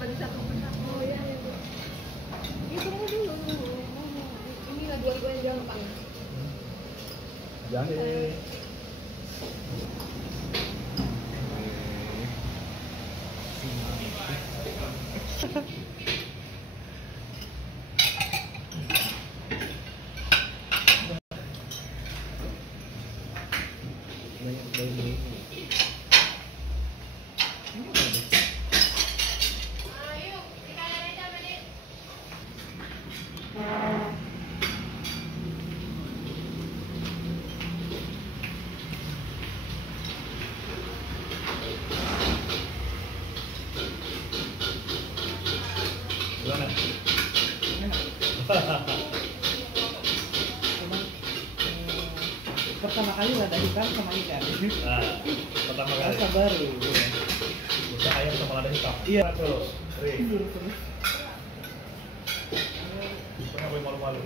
bagi satu persatu. Oh iya, iya. Ini tunggu dulu. Ini lah dua yang jangan Pak. Jangan. Gimana? Pertama kali lada hitam sama ikan. Nah, pertama kali. Rasa baru. Bisa ayam sama lada hitam. Iya. Terus. Tidur terus. Kenapa malu-malu?